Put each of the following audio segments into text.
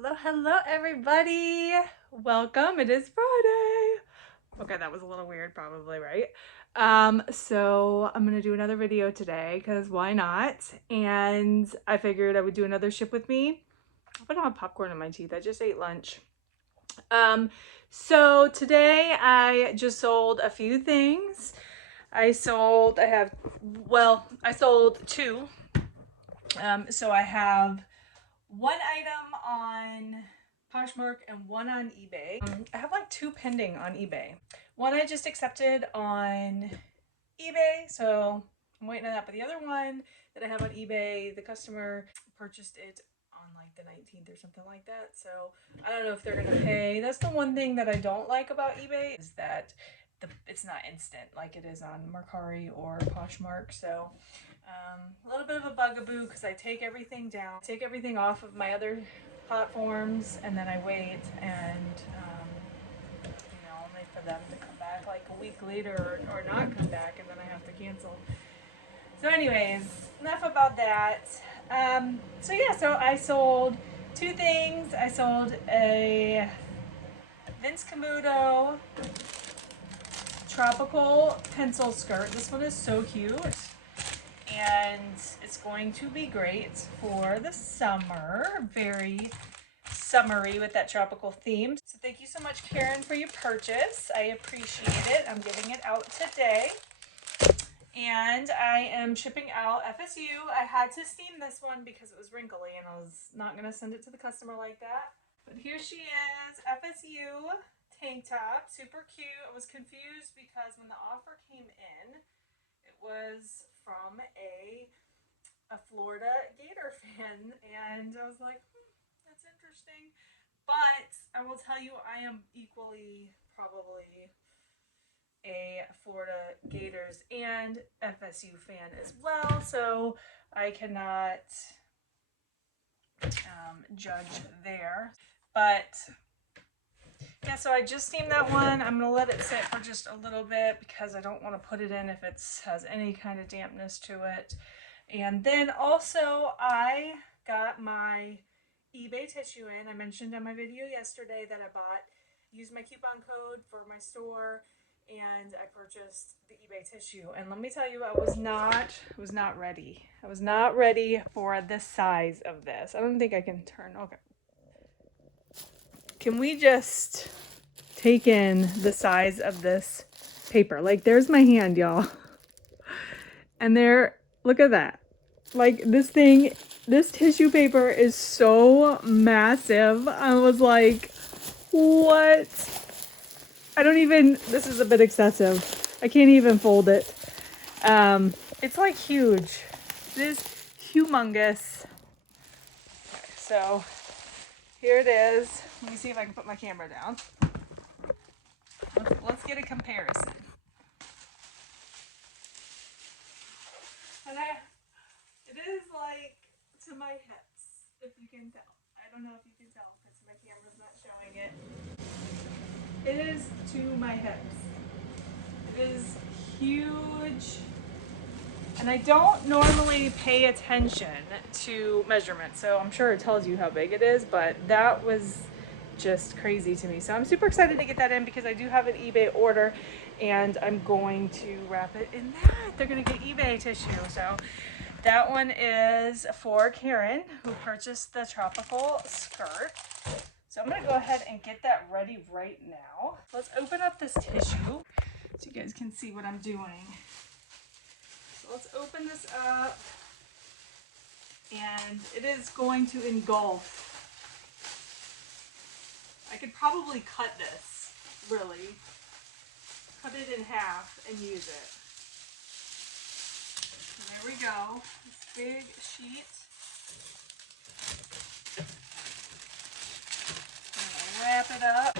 Hello everybody. Welcome. It is Friday. Okay, that was a little weird probably, right? So I'm gonna do another video today because why not? And I figured I would do another ship with me. I don't have popcorn in my teeth. I just ate lunch. So today I just sold a few things. I sold two. So I have one item on Poshmark and one on eBay. I have like two pending on eBay. One I just accepted on eBay, so I'm waiting on that. But the other one that I have on eBay, the customer purchased it on like the 19th or something like that. So I don't know if they're gonna pay. That's the one thing that I don't like about eBay is that it's not instant like it is on Mercari or Poshmark. So a little bit of a bugaboo because I take everything down, take everything off of my other platforms, and then I wait and only for them to come back like a week later or not come back, and then I have to cancel. So anyways, enough about that. So I sold two things. I sold a Vince Camuto tropical pencil skirt. This one is so cute. And it's going to be great for the summer. Very summery with that tropical theme. So thank you so much, Karen, for your purchase. I appreciate it. I'm getting it out today. And I am shipping out FSU. I had to steam this one because it was wrinkly and I was not going to send it to the customer like that. But here she is, FSU tank top, super cute. I was confused because when the offer came in, it was from a Florida Gator fan, and I was like, that's interesting. But I will tell you, I am equally probably a Florida Gators and FSU fan as well, so I cannot judge there. But yeah, so I just steamed that one. I'm gonna let it sit for just a little bit because I don't want to put it in if it has any kind of dampness to it. And then also I got my eBay tissue in. I mentioned on my video yesterday that I used my coupon code for my store, and I purchased the eBay tissue. And let me tell you, I was not ready. I was not ready for the size of this. I don't think I can turn. Okay. Can we just take in the size of this paper? Like, there's my hand, y'all. And there, look at that. Like, this tissue paper is so massive. I was like, what? This is a bit excessive. I can't even fold it. It's like huge. It is humongous. Okay, so here it is. Let me see if I can put my camera down. Let's get a comparison. And it is like to my hips, if you can tell. I don't know if you can tell because my camera's not showing it. It is to my hips. It is huge. And I don't normally pay attention to measurements, so I'm sure it tells you how big it is, but that was just crazy to me. So I'm super excited to get that in because I do have an eBay order and I'm going to wrap it in that. They're gonna get eBay tissue. So that one is for Karen, who purchased the tropical skirt. So I'm gonna go ahead and get that ready right now. Let's open up this tissue so you guys can see what I'm doing. So let's open this up, and it is going to engulf. I could probably cut this, really. Cut it in half and use it. And there we go, this big sheet. I'm gonna wrap it up.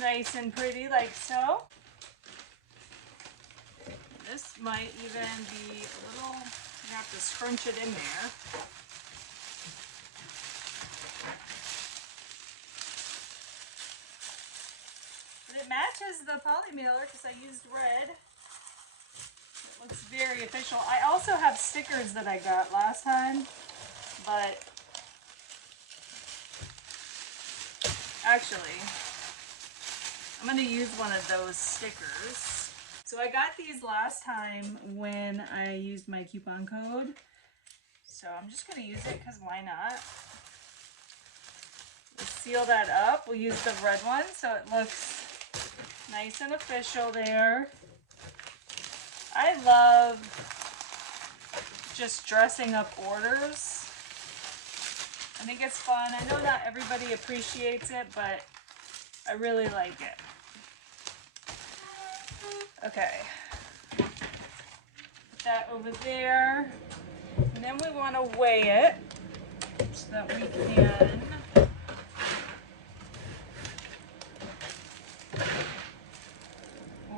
Nice and pretty like so. This might even be a little, you have to scrunch it in there. But it matches the poly mailer because I used red. It looks very official. I also have stickers that I got last time, but actually, I'm going to use one of those stickers. So I got these last time when I used my coupon code. So I'm just going to use it because why not? Let's seal that up. We'll use the red one so it looks nice and official there. I love just dressing up orders. I think it's fun. I know not everybody appreciates it, but I really like it. Okay. Put that over there. And then we want to weigh it so that we can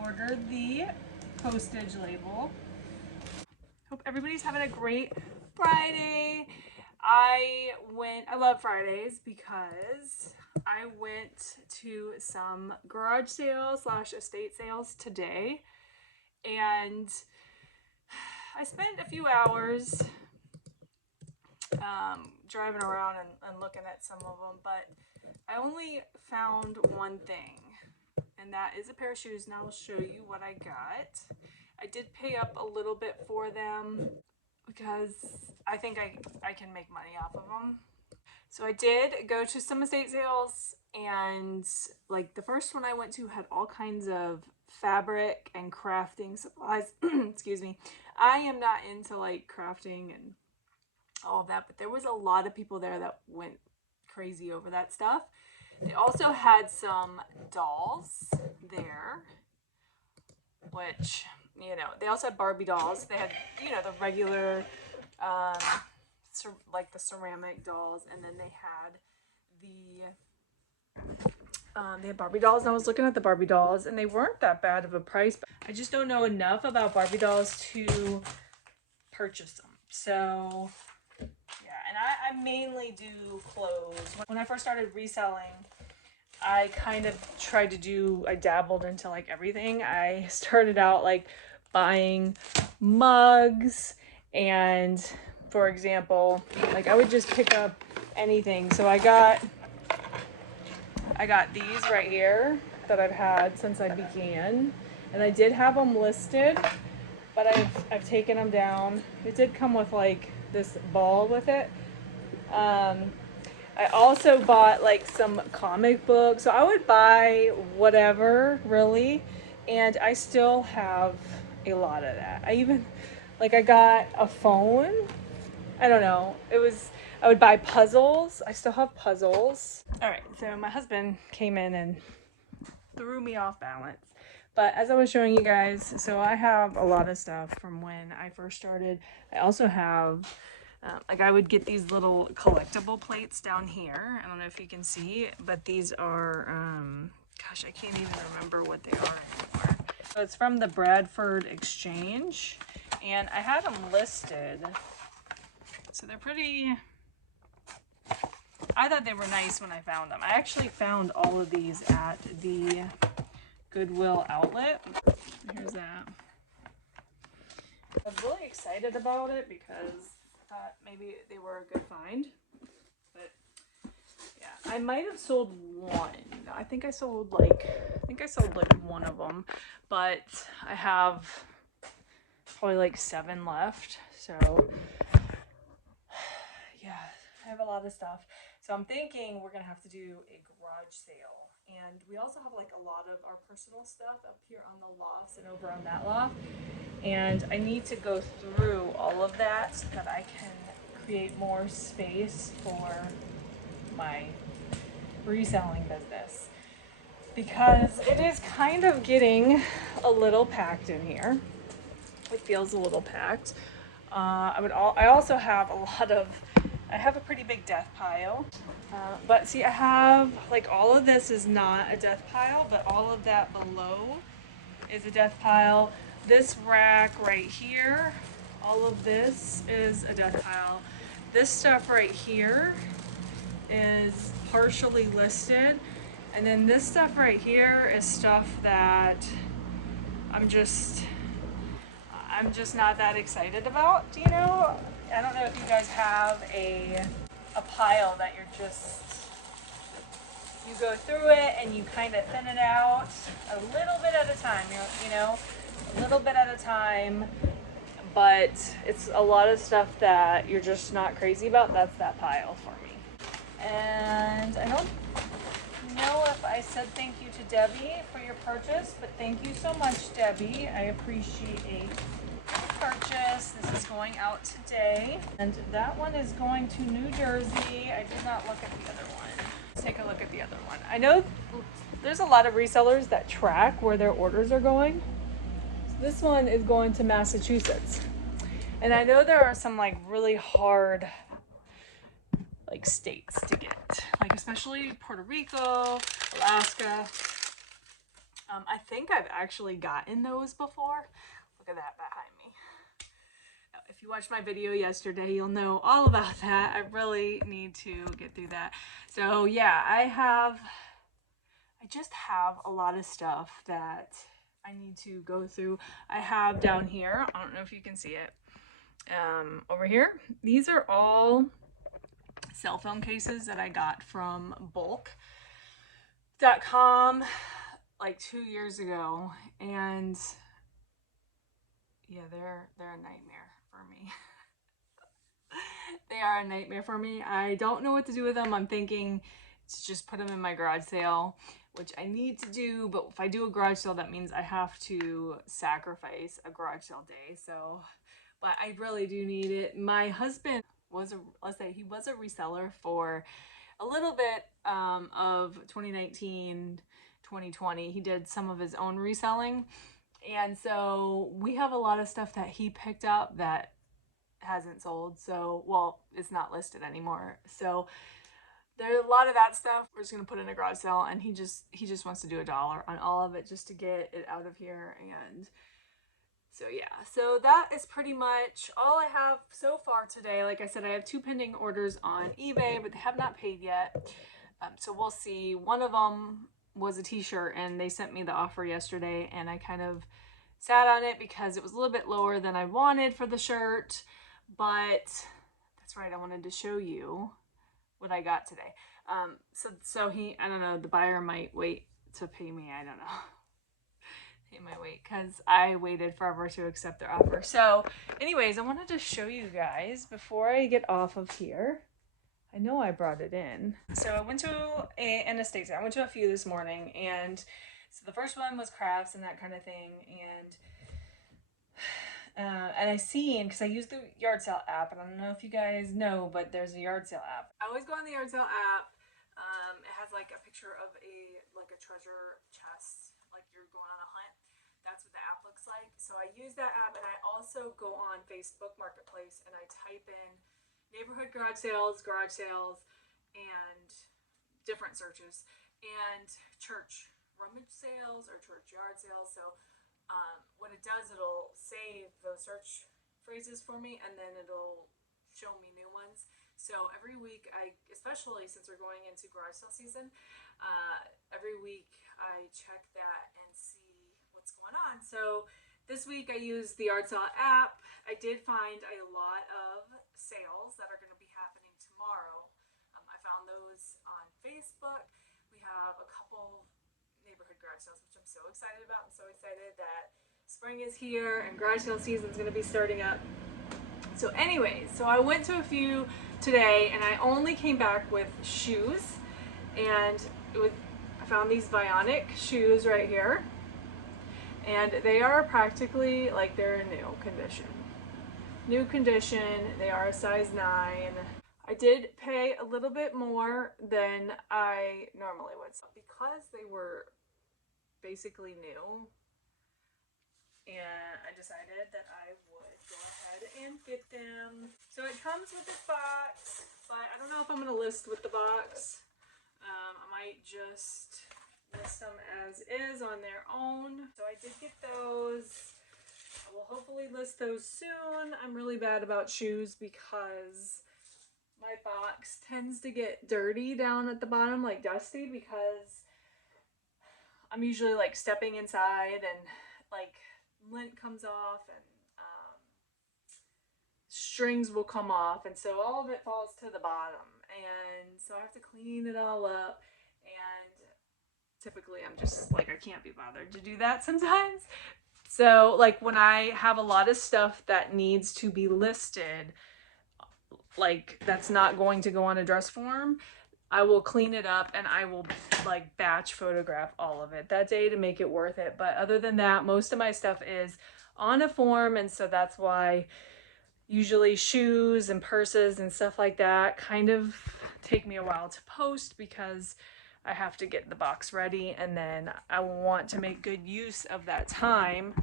order the postage label. Hope everybody's having a great Friday. I love Fridays because I went to some garage sales / estate sales today, and I spent a few hours driving around and looking at some of them, but I only found one thing, and that is a pair of shoes, and I'll show you what I got. I did pay up a little bit for them because I think I can make money off of them. So I did go to some estate sales, and like the first one I went to had all kinds of fabric and crafting supplies. Excuse me. I am not into like crafting and all of that, but there was a lot of people there that went crazy over that stuff. They also had some dolls there, which, you know, they also had Barbie dolls. They had, you know, the regular, like the ceramic dolls, and then they had Barbie dolls, and I was looking at the Barbie dolls, and they weren't that bad of a price, but I just don't know enough about Barbie dolls to purchase them. So yeah, and I mainly do clothes. When I first started reselling, I kind of tried to I dabbled into like everything. I started out like buying mugs, and for example, like I would just pick up anything. So I got these right here that I've had since I began, and I did have them listed, but I've taken them down. It did come with like this ball with it. I also bought like some comic books. So I would buy whatever, really, and I still have a lot of that. I got a phone. I don't know. I would buy puzzles. I still have puzzles. All right, so my husband came in and threw me off balance. But as I was showing you guys, so I have a lot of stuff from when I first started. I also have, like I would get these little collectible plates down here. I don't know if you can see, but these are, gosh, I can't even remember what they are anymore. So it's from the Bradford Exchange, and I had them listed. So they're pretty, I thought they were nice when I found them. I actually found all of these at the Goodwill outlet. Here's that. I was really excited about it because I thought maybe they were a good find. But yeah, I might have sold one. I think I sold like one of them, but I have probably like 7 left. So yeah, I have a lot of stuff. So I'm thinking we're gonna have to do a garage sale. And we also have like a lot of our personal stuff up here on the lofts and over on that loft. And I need to go through all of that so that I can create more space for my reselling business. Because it is kind of getting a little packed in here. It feels a little packed. I also have I have a pretty big death pile. But see, I have, like, all of this is not a death pile, but all of that below is a death pile. This rack right here, all of this is a death pile. This stuff right here is partially listed. And then this stuff right here is stuff that I'm just not that excited about, you know? I don't know if you guys have a pile that you're just, you go through it and you kind of thin it out a little bit at a time, you know, a little bit at a time, but it's a lot of stuff that you're just not crazy about. That's that pile for me. And I don't know if I said thank you to Debbie for your purchase, but thank you so much, Debbie. I appreciate your purchase. This is going out today, and that one is going to New Jersey. I did not look at the other one. Let's take a look at the other one. I know there's a lot of resellers that track where their orders are going. So this one is going to Massachusetts, and I know there are some like really hard like states to get, like especially Puerto Rico, Alaska. I think I've actually gotten those before. Look at that behind me. If you watched my video yesterday, you'll know all about that. I really need to get through that. So yeah, I just have a lot of stuff that I need to go through. I have down here, I don't know if you can see it, over here, these are all cell phone cases that I got from bulk.com like 2 years ago, and yeah, they're a nightmare for me. They are a nightmare for me. I don't know what to do with them. I'm thinking to just put them in my garage sale, which I need to do, but if I do a garage sale, that means I have to sacrifice a garage sale day. So, but I really do need it. My husband was he was a reseller for a little bit of 2019, 2020. He did some of his own reselling. And so we have a lot of stuff that he picked up that hasn't sold. So, well, it's not listed anymore. So there's a lot of that stuff we're just gonna put in a garage sale, and he just wants to do $1 on all of it just to get it out of here. And so yeah, so that is pretty much all I have so far today. Like I said, I have 2 pending orders on eBay, but they have not paid yet. So we'll see. One of them was a t-shirt, and they sent me the offer yesterday, and I kind of sat on it because it was a little bit lower than I wanted for the shirt. But that's right, I wanted to show you what I got today. So he, I don't know, the buyer might wait to pay me. I don't know. Pay my weight because I waited forever to accept their offer. So anyways, I wanted to show you guys before I get off of here. I know I brought it in. So I went to an estate sale. I went to a few this morning, and so the first one was crafts and that kind of thing. And I seen, because I use the yard sale app, and I don't know if you guys know, but there's a yard sale app. I always go on the yard sale app. It has like a picture of a treasure chest, like you're going on a hunt. That's what the app looks like. So I use that app, and I also go on Facebook Marketplace and I type in neighborhood garage sales, and different searches, and church rummage sales or church yard sales. So what it does, it'll save those search phrases for me, and then it'll show me new ones. So every week, especially since we're going into garage sale season, every week I check that and see what's going on. So this week I used the yard sale app. I did find a lot of sales that are going to be happening tomorrow. I found those on Facebook. We have a couple neighborhood garage sales, which I'm so excited about. I'm so excited that spring is here and garage sale season is going to be starting up. So anyways, so I went to a few today, and I only came back with shoes, and I found these Bionic shoes right here, and they are practically like they're in new condition. They are a size 9. I did pay a little bit more than I normally would, so because they were basically new, and I decided that I would go ahead and get them. So it comes with this box, but I don't know if I'm going to list with the box. I might just list them as is on their own. So I did get those. I will hopefully list those soon. I'm really bad about shoes because my box tends to get dirty down at the bottom, like dusty, because I'm usually like stepping inside and like lint comes off and strings will come off, and so all of it falls to the bottom, and so I have to clean it all up, and typically I'm just like, I can't be bothered to do that sometimes. So like when I have a lot of stuff that needs to be listed, like that's not going to go on a dress form, I will clean it up and I will like batch photograph all of it that day to make it worth it. But other than that, most of my stuff is on a form, and so that's why usually shoes and purses and stuff like that kind of take me a while to post, because I have to get the box ready and then I want to make good use of that time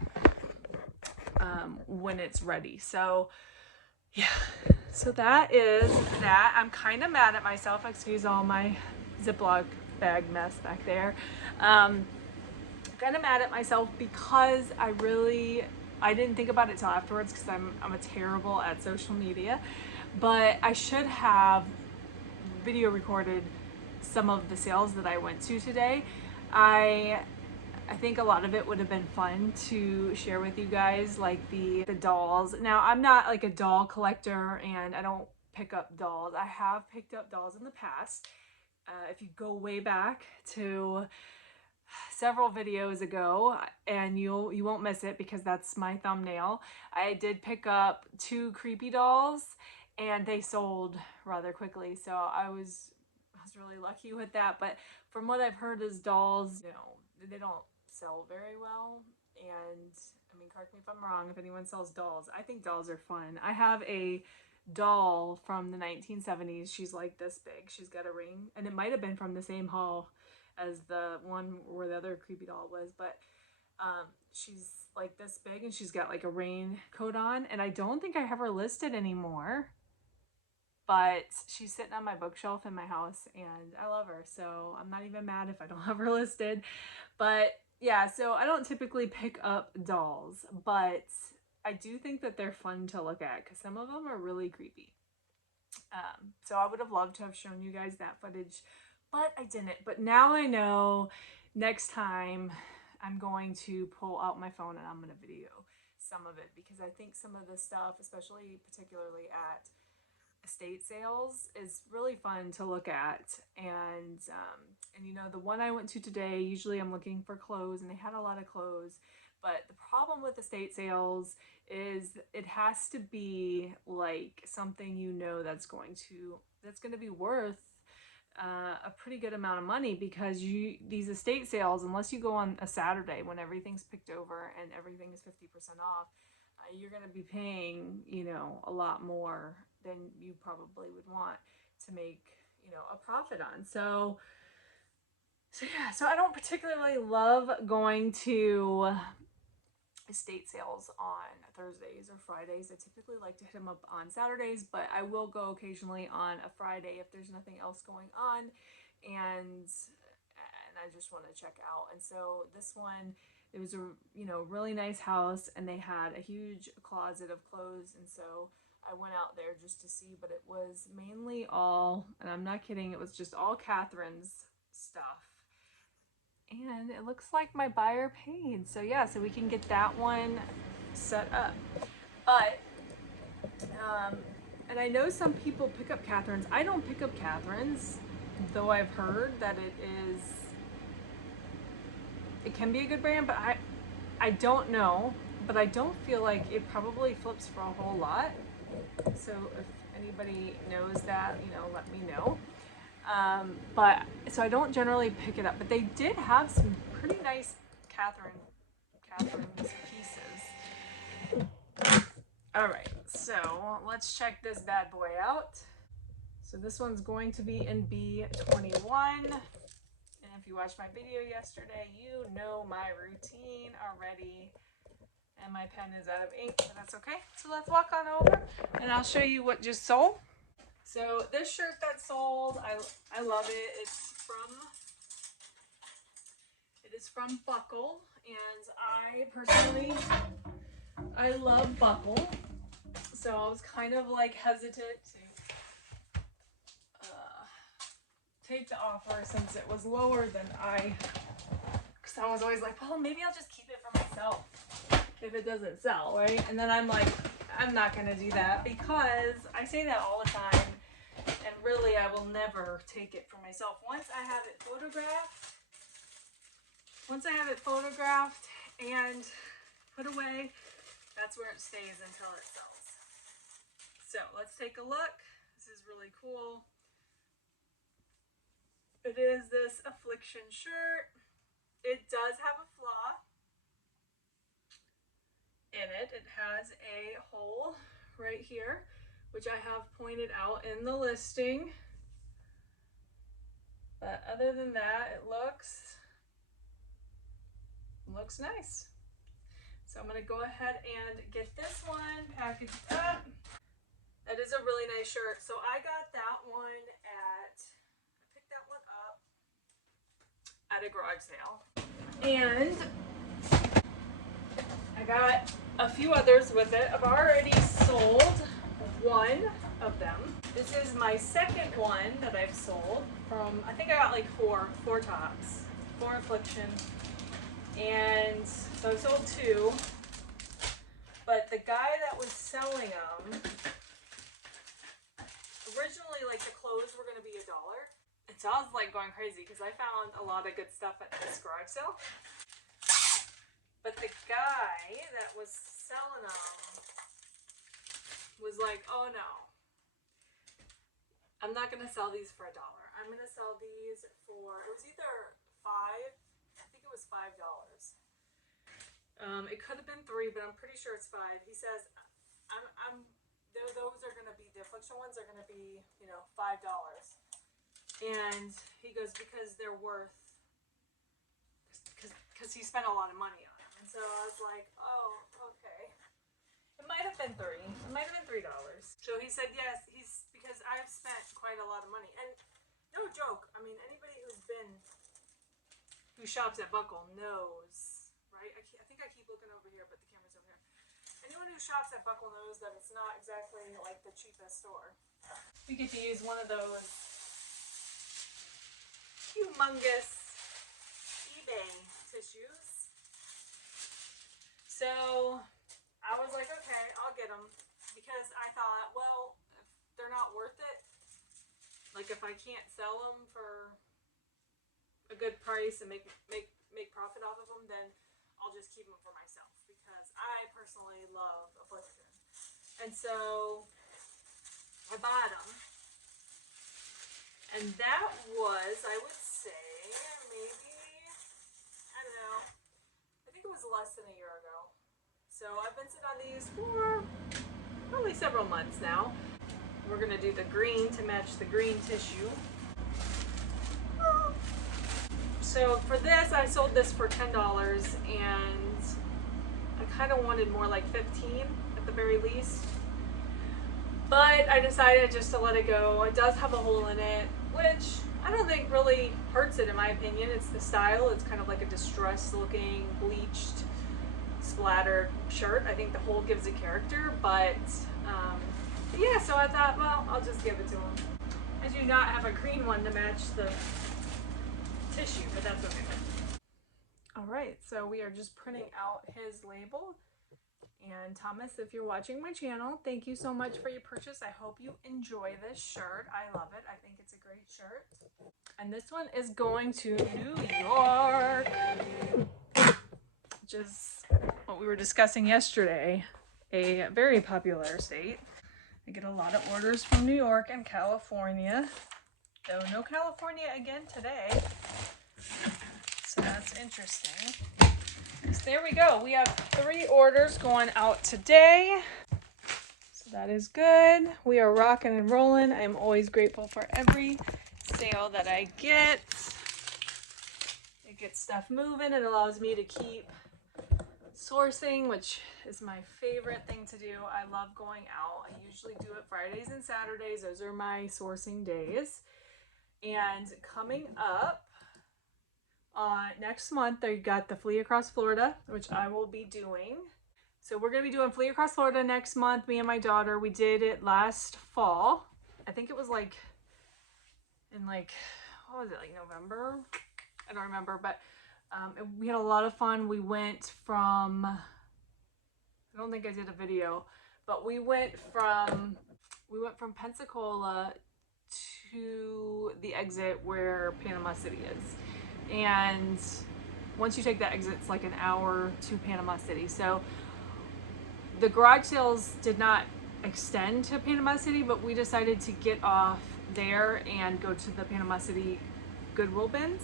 when it's ready. So yeah, so that is that. I'm kind of mad at myself. Excuse all my Ziploc bag mess back there. Kind of mad at myself because I didn't think about it till afterwards, because I'm terrible at social media, but I should have video recorded some of the sales that I went to today. I think a lot of it would have been fun to share with you guys, like the dolls. Now, I'm not like a doll collector and I don't pick up dolls. I have picked up dolls in the past. If you go way back to several videos ago, and you won't miss it because that's my thumbnail, I did pick up 2 creepy dolls and they sold rather quickly, so I was really lucky with that. But from what I've heard is dolls, they don't sell very well. And I mean, correct me if I'm wrong, if anyone sells dolls. I think dolls are fun. I have a doll from the 1970s. She's like this big. She's got a ring, and it might have been from the same haul as the one where the other creepy doll was, but she's like this big and she's got like a raincoat on, and I don't think I have her listed anymore, but she's sitting on my bookshelf in my house and I love her, so I'm not even mad if I don't have her listed. But yeah, so I don't typically pick up dolls, but I do think that they're fun to look at because some of them are really creepy. So I would have loved to have shown you guys that footage, but I didn't. But now I know next time I'm going to pull out my phone and I'm going to video some of it, because I think some of the stuff, especially particularly at estate sales, is really fun to look at. And the one I went to today, usually I'm looking for clothes, and they had a lot of clothes, but the problem with estate sales is it has to be like something that's going to be worth a pretty good amount of money, because these estate sales, unless you go on a Saturday when everything's picked over and everything is 50% off, you're going to be paying a lot more than you probably would want to make a profit on. So yeah, so I don't particularly love going to estate sales on Thursdays or Fridays. I typically like to hit them up on Saturdays, but I will go occasionally on a Friday if there's nothing else going on, and I just want to check out. And so this one, it was a really nice house, and they had a huge closet of clothes, and so I went out there just to see, but it was mainly all, and I'm not kidding, it was just all Catherine's stuff. And it looks like my buyer paid. So yeah, so we can get that one set up. But, and I know some people pick up Catherine's. I don't pick up Catherine's, though I've heard that it can be a good brand, but I don't know. But I don't feel like it probably flips for a whole lot. So if anybody knows that, let me know. But so I don't generally pick it up, but they did have some pretty nice Catherine's pieces. All right, so let's check this bad boy out. So this one's going to be in B21. And if you watched my video yesterday, you know my routine already. And my pen is out of ink, but that's okay. So let's walk on over and I'll show you what just sold. So this shirt that sold, I love it. It is from Buckle, and I personally I love Buckle, so I was kind of like hesitant to take the offer since it was lower than because I was always like, well, maybe I'll just keep it for myself if it doesn't sell, right? And then I'm like, I'm not gonna do that because I say that all the time, and really I will never take it for myself. Once I have it photographed and put away, that's where it stays until it sells. So let's take a look. This is really cool. It is this Affliction shirt. It does have a flaw in it. It has a hole right here, which I have pointed out in the listing. But other than that, it looks nice. So I'm gonna go ahead and get this one packaged up. That is a really nice shirt. So I got that one I picked that one up at a garage sale. And I got a few others with it. I've already sold one of them. This is my second one that I've sold from, I think I got like four tops, 4 Affliction. And so I sold 2. But the guy that was selling them, originally like the clothes were gonna be $1. And so I was like going crazy because I found a lot of good stuff at this garage sale. But the guy that was selling them was like, oh no, I'm not gonna sell these for $1. I'm gonna sell these for, it was either I think it was $5. It could have been 3, but I'm pretty sure it's 5. He says, those are gonna be, the Affliction ones are gonna be, you know, $5. And he goes, because they're worth, because he spent a lot of money on them. And so I was like, oh, okay. It might have been 3. It might have been $3. So he said, yes, because I've spent quite a lot of money. And no joke, I mean, anybody who shops at Buckle knows, right? I think I keep looking over here, but the camera's over here. Anyone who shops at Buckle knows that it's not exactly like the cheapest store. We get to use one of those humongous eBay tissues. So I was like, okay, I'll get them, because I thought, well, if they're not worth it, like if I can't sell them for a good price and make profit off of them, then I'll just keep them for myself, because I personally love Affliction. And so I bought them, and that was, I would say, maybe, I don't know, I think it was less than a year ago. So I've been sitting on these for probably several months now. We're gonna do the green to match the green tissue. So for this, I sold this for $10, and I kind of wanted more like 15 at the very least. But I decided just to let it go. It does have a hole in it, which I don't think really hurts it in my opinion. It's the style. It's kind of like a distressed looking, bleached, splattered shirt. I think the hole gives it character, but yeah, so I thought, well, I'll just give it to him. I do not have a green one to match the tissue, but that's okay. All right, so we are just printing out his label. And Thomas, if you're watching my channel, thank you so much for your purchase. I hope you enjoy this shirt. I love it. I think it's a great shirt. And this one is going to New York, which is what we were discussing yesterday, a very popular state. I get a lot of orders from New York and California, though no California again today. So that's interesting. So there we go. We have 3 orders going out today. So that is good. We are rocking and rolling. I'm always grateful for every sale that I get. It gets stuff moving. It allows me to keep sourcing, which is my favorite thing to do. I love going out. I usually do it Fridays and Saturdays. Those are my sourcing days. And coming up next month, I got the Flee Across Florida, which I will be doing. So we're going to be doing Flee Across Florida next month, me and my daughter. We did it last fall. I think it was like in like, what was it, like November? I don't remember, but we had a lot of fun. We went from, I don't think I did a video, but we went from Pensacola to the exit where Panama City is. And once you take that exit, it's like an hour to Panama City. So the garage sales did not extend to Panama City, but we decided to get off there and go to the Panama City Goodwill bins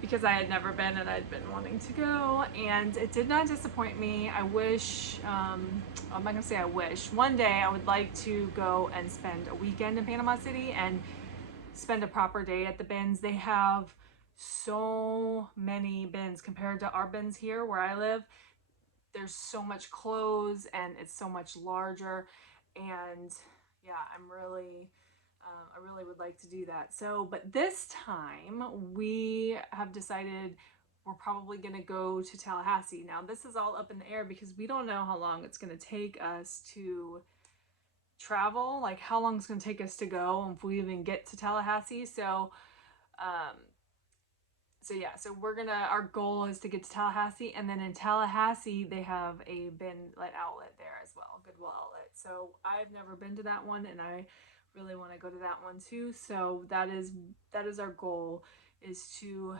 because I had never been and I'd been wanting to go, and it did not disappoint me. I wish, I'm not gonna say I wish, one day I would like to go and spend a weekend in Panama City and spend a proper day at the bins. They have so many bins compared to our bins here where I live. There's so much clothes and it's so much larger, and yeah, I really would like to do that. So, but this time we have decided we're probably going to go to Tallahassee. Now, this is all up in the air because we don't know how long it's going to take us to travel, like how long it's going to take us to go, and if we even get to Tallahassee. So yeah, so our goal is to get to Tallahassee, and then in Tallahassee they have a bin outlet there as well, Goodwill outlet. So I've never been to that one, and I really want to go to that one too. So that is our goal, is to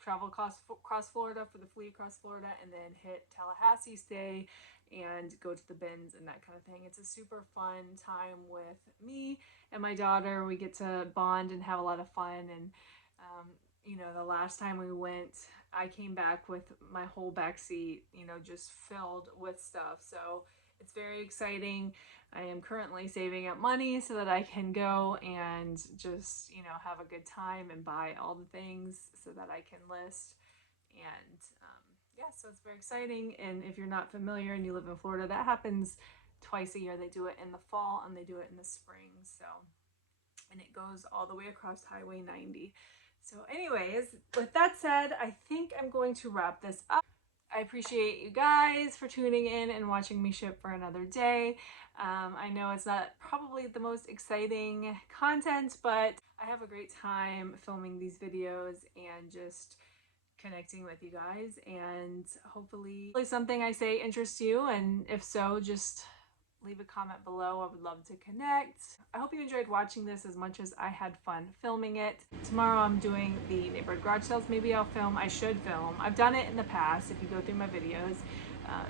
travel across Florida for the Flee Across Florida, and then hit Tallahassee, stay, and go to the bins and that kind of thing. It's a super fun time with me and my daughter. We get to bond and have a lot of fun, and you know, the last time we went, I came back with my whole back seat, you know, just filled with stuff. So it's very exciting. I am currently saving up money so that I can go and just, you know, have a good time and buy all the things so that I can list. And yeah, so it's very exciting. And if you're not familiar and you live in Florida, that happens twice a year. They do it in the fall and they do it in the spring. So, and it goes all the way across Highway 90. So anyways, with that said, I think I'm going to wrap this up. I appreciate you guys for tuning in and watching me ship for another day. I know it's not probably the most exciting content, but I have a great time filming these videos and just connecting with you guys, and hopefully something I say interests you, and if so, just leave a comment below. I would love to connect. I hope you enjoyed watching this as much as I had fun filming it. Tomorrow I'm doing the neighborhood garage sales. Maybe I'll film. I should film. I've done it in the past if you go through my videos.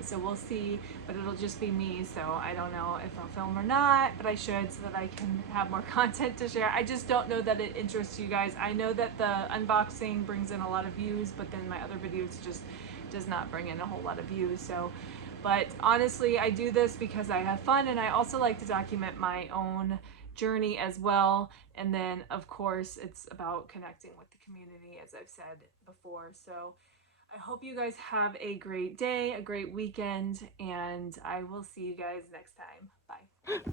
So we'll see, but it'll just be me, so I don't know if I'll film or not, but I should, so that I can have more content to share. I just don't know that it interests you guys. I know that the unboxing brings in a lot of views, but then my other videos just does not bring in a whole lot of views. So, but honestly, I do this because I have fun, and I also like to document my own journey as well. And then of course it's about connecting with the community, as I've said before. So I hope you guys have a great day, a great weekend, and I will see you guys next time. Bye.